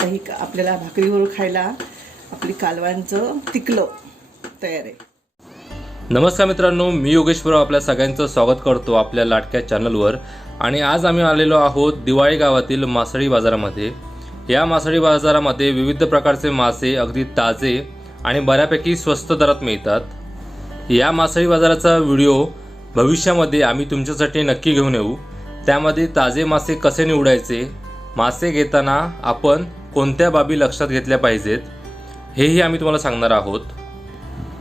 आता ही आपल्याला भाकरीवर खायला आपली कालवांचं तिकलं तयार आहे। नमस्कार मित्रांनो, मी योगेश्वरराव आपल्या सगळ्यांचं स्वागत करतो आपल्या लाडक्या चॅनलवर। आणि आज आम्ही आलेलो आहोत दिवाळी गावातील मासळी बाजारामध्ये। या मासळी बाजारामध्ये विविध प्रकारचे मासे अगदी ताजे आणि बऱ्यापैकी स्वस्त दरात मिळतात। या मासळी बाजाराचा व्हिडिओ भविष्यामध्ये आम्ही तुमच्यासाठी नक्की घेऊन येऊ। त्यामध्ये ताजे मासे कसे निवडायचे, मासे घेताना आपण कोणत्या बाबी लक्षात घेतल्या पाहिजेत हेही आम्ही तुम्हाला सांगणार आहोत।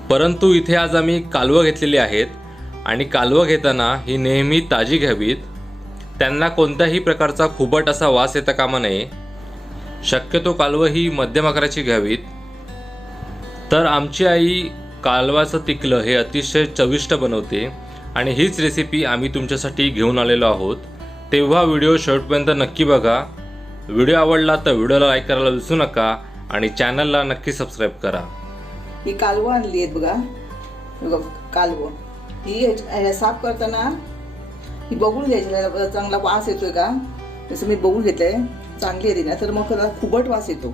परंतु इथे आज आम्ही कालवं घेतलेली आहेत आणि कालवं घेताना ही नेहमी ताजी घ्यावीत। त्यांना कोणत्याही प्रकारचा खुबट असा वास येता कामा नये। शक्यतो कालवं ही मध्यम आकाराची घ्यावीत। तर आमची आई कालवाचं तिकलं हे अतिशय चविष्ट बनवते आणि हीच रेसिपी आम्ही तुमच्यासाठी घेऊन आलेलो आहोत। तेव्हा व्हिडिओ शेवटपर्यंत नक्की बघा। व्हिडिओ आवडला तर व्हिडिओला लाईक करायला विसरू नका आणि चॅनलला नक्की सबस्क्राईब करा। ही कालवं आणली आहेत बघा, कालवं ही साफ करताना ही बघून घ्यायची, चांगला वास येतोय का जसं मी बघून घेतलंय, चांगली आहे ना तर मग खूपच वास येतो,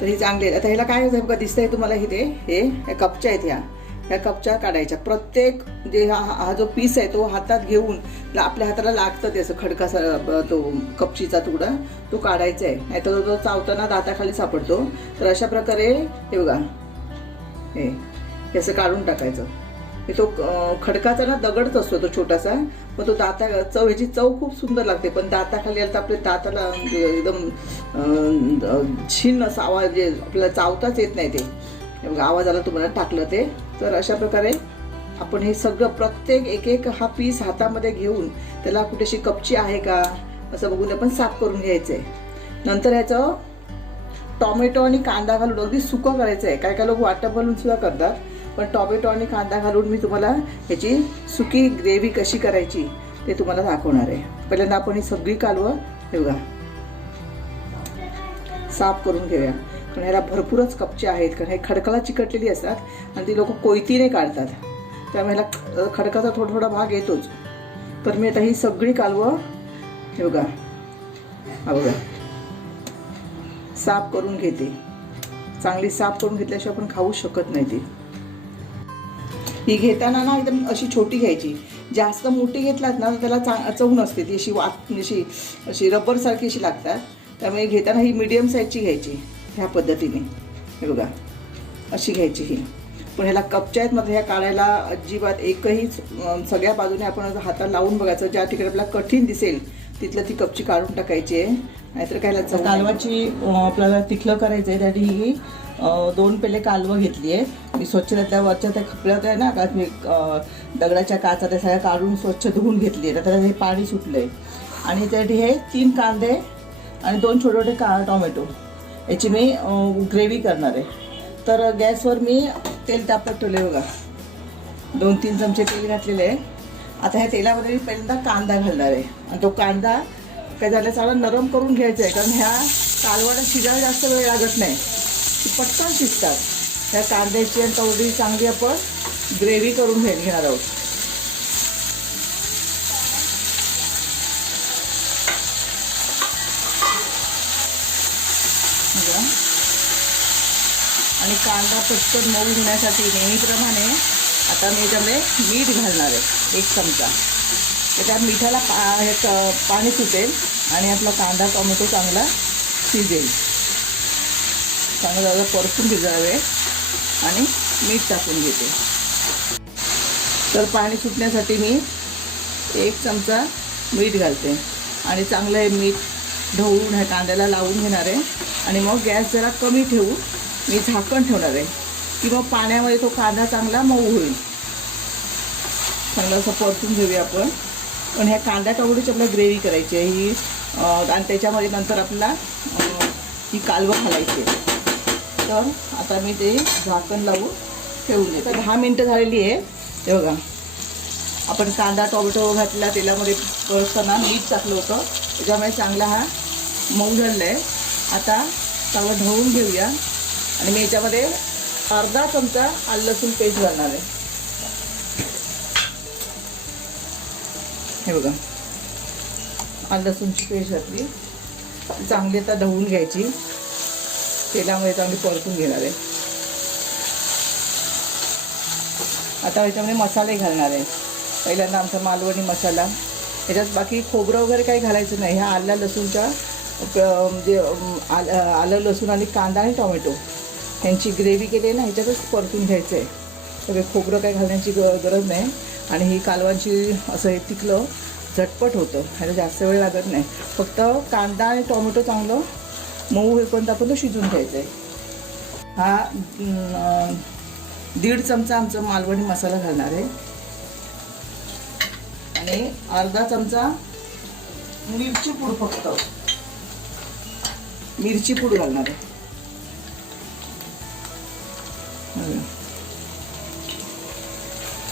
तर ही चांगली आहे। आता ह्याला काय होतं बघा, दिसतंय तुम्हाला इथे हे कपच्या आहेत, ह्या कपच्या काढायच्या। प्रत्येक जे हा जो पीस आहे तो हातात घेऊन आपल्या हाताला लागतं ते असं खडकासा तो कपचीचा तुकडा तो काढायचा आहे, नाही तर तो चावताना दाताखाली सापडतो। तर अशा प्रकारे हे बघा हे असं काढून टाकायचं। हे तो खडकाचा ना दगडच असतो तो छोटासा, पण तो ह्याची चव खूप सुंदर लागते, पण दाताखाली आलं तर आपल्या दाताला एकदम छिन्न असा आवाज, जे आपल्याला चावताच येत नाही ते आवाज आला तुम्हाला टाकलं ते। तर अशा प्रकारे आपण हे सगळं प्रत्येक एक हा पीस हातामध्ये घेऊन त्याला कुठेशी कपची आहे का असं बघून आपण साफ करून घ्यायचंय। नंतर ह्याचं टोमॅटो आणि कांदा घालून अगदी सुकं करायचं आहे। काय काय लोक वाटप घालून सुद्धा करतात, पण टोमॅटो आणि कांदा घालून मी तुम्हाला ह्याची सुकी ग्रेव्ही कशी करायची ते तुम्हाला दाखवणार आहे। पहिल्यांदा आपण ही सगळी कालवं हे बघा साफ करून घेऊया, कारण ह्याला भरपूरच कपचे आहेत, कारण हे खडकाला चिकटलेली असतात आणि ती लोक कोयतीने काढतात, त्यामुळे ह्याला खडकाचा थोडा भाग येतोच। तर मी आता ही सगळी कालवं हे बघा साफ करून घेते। चांगली साफ करून घेतल्याशिवाय आपण खाऊ शकत नाही ती। ही घेताना ना एकदम अशी छोटी घ्यायची, जास्त मोठी घेतलात ना तर त्याला चव नसते, ती अशी अशी रबरसारखी अशी लागतात। त्यामुळे घेताना ही मीडियम साईजची घ्यायची, ह्या पद्धतीने हे बघा अशी घ्यायची ही। पण ह्याला कपच्या आहेत मात्र ह्या काढायला अजिबात एकही सगळ्या बाजूने आपण हातात लावून बघायचं, ज्या ठिकाणी आपल्याला कठीण दिसेल तिथलं ती कपची काढून टाकायची आहे, नाहीतर काय लागतं। कालवाची आपल्याला तिखलं करायचं आहे, त्यासाठी ही 2 पेले कालवं घेतली आहे मी। स्वच्छ त्यातल्या वरच्या त्या खपल्या होत्या ना का मी दगडाच्या काचा त्या सगळ्या काढून स्वच्छ धुवून घेतली आहे, त्याला हे पाणी सुटलं आहे। आणि त्यासाठी हे 3 कांदे आणि 2 छोटे छोटे टोमॅटो याची मी ग्रेव्ही करणार आहे। तर गॅसवर मी तेल तापत ठेवले बघा, 2-3 चमचे तेल घातलेले आहे। आता ह्या तेलामध्ये मी पहिल्यांदा कांदा घालणार आहे आणि तो कांदा काय झालं चांगला नरम करून घ्यायचा आहे, कारण ह्या कालवड्या शिजायला जास्त वेळ लागत नाही, ती पटकन शिजतात। ह्या कांद्याची आणि तेवढी चांगली आपण ग्रेव्ही करून घेणार आहोत। आणि कांदा पटकन मऊ होण्यासाठी नेहमीप्रमाणे आता मी याच्यामध्ये मीठ घालणार आहे 1 चमचा। त्या मिठाला पाणी सुटेल आणि आपला कांदा टोमॅटो चांगला शिजेल। चांगलं परतून भिजावे आणि मीठ टाकून घेते। तर पाणी सुटण्यासाठी मी 1 चमचा मीठ घालते आणि चांगलं हे मीठ ढवळून ह्या कांद्याला लावून घेणार आहे। आणि मग गॅस जरा कमी ठेवून मी झाकण ठेवणार आहे, की मग पाण्यामध्ये तो कांदा चांगला मऊ होईल। चांगलं असं परतून घेऊया आपण। पण ह्या कांदा टोमॅटोची आपल्याला ग्रेव्ही करायची आहे ही, आणि त्याच्यामध्ये नंतर आपल्याला ही कालवं घालायची आहे। तर आता मी ते झाकण लावून ठेवून देते। 10 मिनटं झालेली आहे, हे बघा आपण कांदा टोमॅटो घातला तेलामध्ये, परतताना मीठ टाकलं होतं त्याच्यामुळे चांगला हा मऊ झालेला आहे। आता चांगलं ढवळून घेऊया आणि मी याच्यामध्ये अर्धा चमचा आलं लसूण पेस्ट घालणार आहे। हे बघा आलं लसूणची पेस्ट घातली, चांगली आता ढवून घ्यायची। तेलामध्ये चांगली परतून घेणार आहे. आता ह्याच्यामध्ये मसाले घालणार आहे. पहिल्यांदा आमचा मालवणी मसाला. ह्याच्यात बाकी खोबरं वगैरे काही घालायचं नाही. ह्या आलं लसूणच्या म्हणजे आलं लसूण आणि कांदा आणि टोमॅटो ह्यांची ग्रेव्ही केली आहे ना, ह्याच्यातच परतून घ्यायचं आहे. सगळे खोबरं काही घालण्याची गरज नाही. आणि ही कालवांची असं हे तिखलं झटपट होतं. ह्याला जास्त वेळ लागत नाही. फक्त कांदा आणि टोमॅटो चांगलं मऊ होईपर्यंत आपण तो शिजून घ्यायचा आहे. हा 1.5 चमचा आमचा मालवणी मसाला घालणार आहे आणि अर्धा चमचा मिरची पूड, फक्त मिरची पूड घालणार आहे.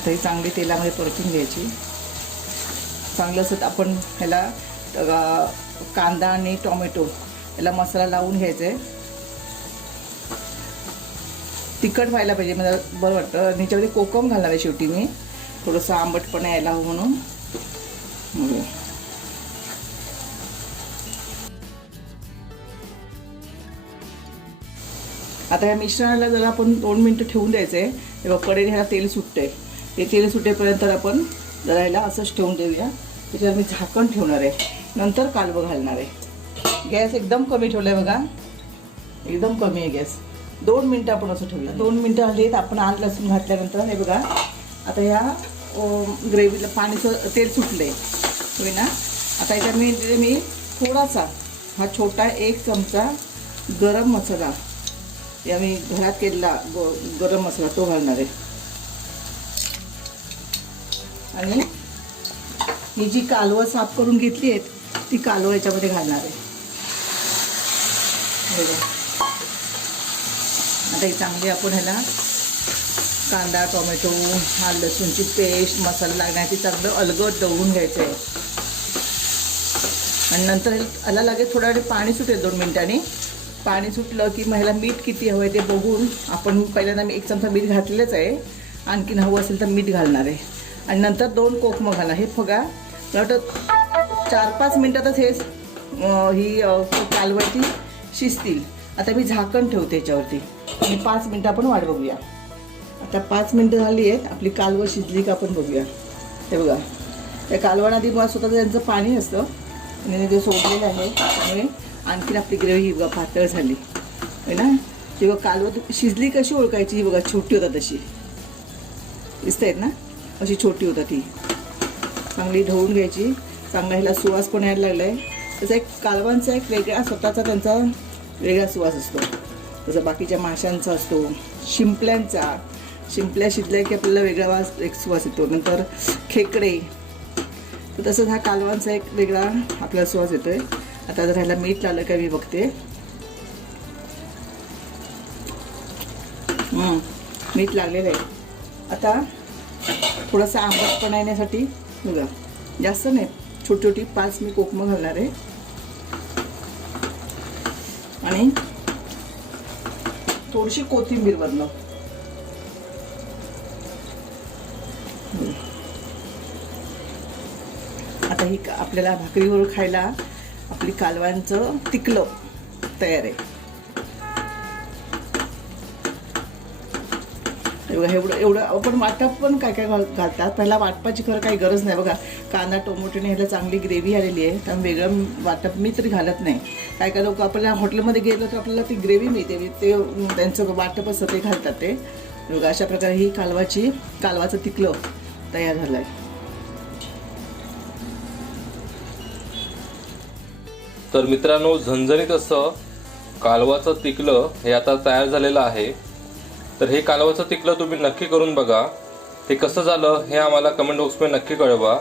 तरी चांगली तेलामध्ये परतून घ्यायची. चांगलं असं आपण ह्याला कांदा आणि टोमॅटो याला मसाला लावून घ्यायचा आहे. तिखट व्हायला पाहिजे, मला बरं वाटतं. आणि ह्याच्यामध्ये कोकम घालणार आहे शेवटी मी, थोडंसं आंबटपणा यायला हवं म्हणून. आता या मिश्रणाला जरा आपण 2 मिनटं ठेवून द्यायचं आहे. तेव्हा कढईने ह्याला तेल सुटतंय. ते तेल सुटेपर्यंत आपण जरा ह्याला असंच ठेवून देऊया. त्याच्यावर मी झाकण ठेवणार आहे. नंतर कालवं घालणार आहे. गॅस एकदम कमी ठेवला आहे बघा, एकदम कमी आहे गॅस. 2 मिनटं आपण असं ठेवूया. 2 मिनटं आलीत. आपण आलं लसूण घातल्यानंतर हे बघा, आता ह्या ग्रेव्हीला पाणीचं तेल सुटलं आहे होय ना. आता याच्यात मी थोडासा हा छोटा 1 चमचा गरम मसाला, या मी घरात केलेला गरम मसाला तो घालणार आहे. आणि ही जी कालवं साफ करून घेतली आहेत ती कालवं याच्यामध्ये घालणार आहे. आता ही चांगली आपण ह्याला कांदा टोमॅटो हा लसूणची पेस्ट मसाला लागण्याची चांगलं अलगद दळून घ्यायचं आहे. आणि नंतर ह्याला लगेच थोडा वेळ पाणी सुटेल. 2 मिनिटांनी पाणी सुटलं की मग ह्याला मीठ किती हवं आहे ते बघून आपण पहिल्यांदा मी 1 चमचा मीठ घातलेलंच आहे. आणखीन हवं असेल तर मीठ घालणार आहे. आणि नंतर 2 कोकमं घालणार. हे बघा मला वाटतं 4-5 मिनटातच हे ही कालवती शिजतील. आता मी झाकण ठेवते याच्यावरती आणि 5 मिनटं आपण वाट बघूया. आता 5 मिनटं झाली आहेत. आपली कालवं शिजली का आपण बघूया. हे बघा, त्या कालवण आधी मला स्वतःचं त्यांचं पाणी असतं आणि ते सोडलेलं आहे. त्यामुळे आणखीन आपली ग्रेव्ही ही बघा पातळ झाली आहे ना. तेव्हा कालवं शिजली कशी ओळखायची, ही बघा छोटी होतात तशी दिसत आहेत ना, अशी छोटी होतात. ती चांगली ढवळून घ्यायची. चांगला ह्याला सुवास पण यायला लागला आहे. त्याचा एक कालवांचा एक वेगळा स्वतःचा त्यांचा वेगळा सुवास असतो. जसं बाकीच्या माशांचा असतो, शिंपल्यांचा. शिंपल्या शिजल्या की आपल्याला वेगळा एक सुवास येतो. नंतर खेकडे, तर तसंच हा कालवांचा एक वेगळा आपल्याला सुवास येतोय. आता जर ह्याला मीठ लावलं का मी बघते. मीठ लागलेलं आहे. आता थोडासा आंबटपणा येण्यासाठी बघा, जास्त नाही, छोटी छोटी 5 मी कोकमं घालणार आहे. आणि थोडीशी कोथिंबीर वरनं. आता ही आपल्याला भाकरीवर खायला आपली कालवांचं तिखलं तयार आहे. एवढं आपण वाटप पण काय काय घालतात. पहिला वाटपाची खरं काही गरज नाही बघा. कांदा टोमॅटोने ह्याला चांगली ग्रेव्ही आलेली आहे, त्यामुळे वेगळं वाटप मी तरी घालत नाही. काय काय लोक आपल्याला हॉटेलमध्ये गेलं तर आपल्याला ती ग्रेव्ही मिळते, ते त्यांचं वाटप असतं ते घालतात ते बघा. अशा प्रकारे ही कालवाचं तिखलं तयार झालं आहे. तर मित्रांनो, झणझणीत असं कालवाचं तिखलं हे आता तयार झालेलं आहे. तर हे कालवाचं तिखलं तुम्ही नक्की करून बघा. ते कसं झालं हे आम्हाला कमेंट बॉक्समध्ये नक्की कळवा.